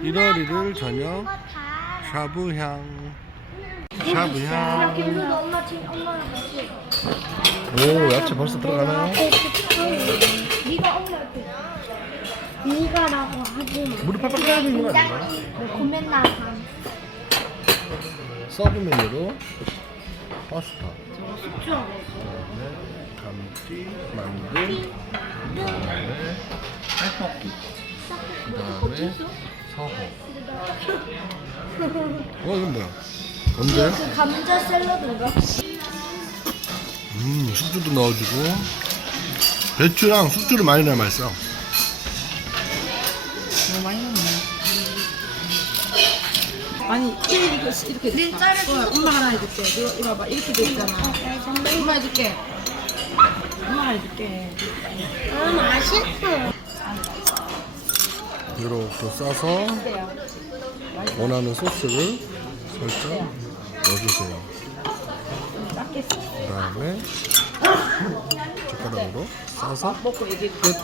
1월 1일 저녁 샤브향 샤브향 그래도 엄마 지금 엄마랑 같이. 오 야채 벌써 들어가나요? 네가 엄마한테. 네가라고 하지 마. 물을 팍팍 끓여야 되는 거 아닌가? 서브 메뉴로 파스타 숙주. 감튀, 만두 그다음에 떡볶이 그다음에 서호 어 이건 뭐야? 언제? 그 감자 샐러드인가? 음 숙주도 넣어주고 배추랑 숙주를 많이 넣어야 맛있어 너무 많이 넣네. 아니 이렇게 이렇게 이렇게 어, 엄마 하나 해줄게. 이거 이거 봐 이렇게 돼 있잖아. 엄마 해줄게. 엄마 해줄게. 아 맛있어. 이렇게 싸서 원하는 소스를 살짝 넣어주세요. 그 다음에 젓가락으로 싸서 끝.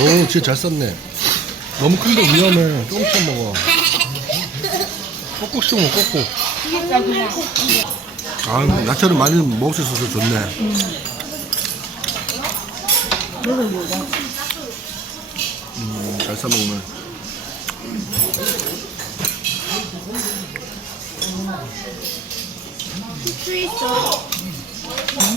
오 진짜 잘 쌌네. 너무 큰데 위험해. 조금씩 먹어. 꼭꼭씩 먹어 꼭꼭 아 야채를 많이 먹을 수 있어서 좋네. 음잘 싸먹네. 숙주 있어. 아,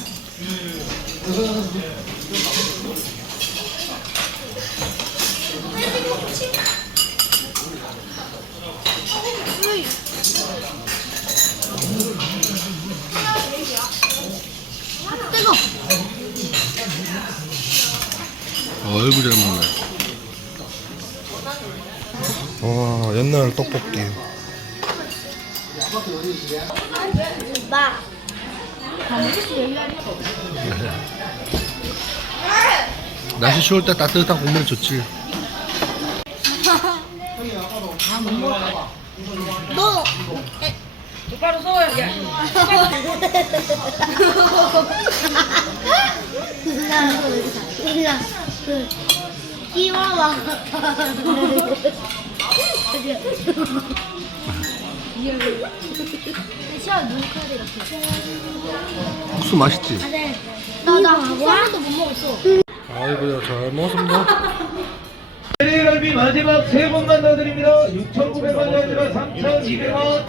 어이구 잘 먹네 와 옛날 떡볶이 나. 날씨 추울 때 따뜻한 국물 좋지 너. 바로 서야 돼. 누나, 누나, 그 끼워와. 시아 눈카드 이렇게. 국수 맛있지? 나나 한 번도 못 먹었어. 아이고야 잘 먹었습니다 LA 갈비 마지막 세 번만 넣어드립니다. 6,900원 넣어드려 3,200원.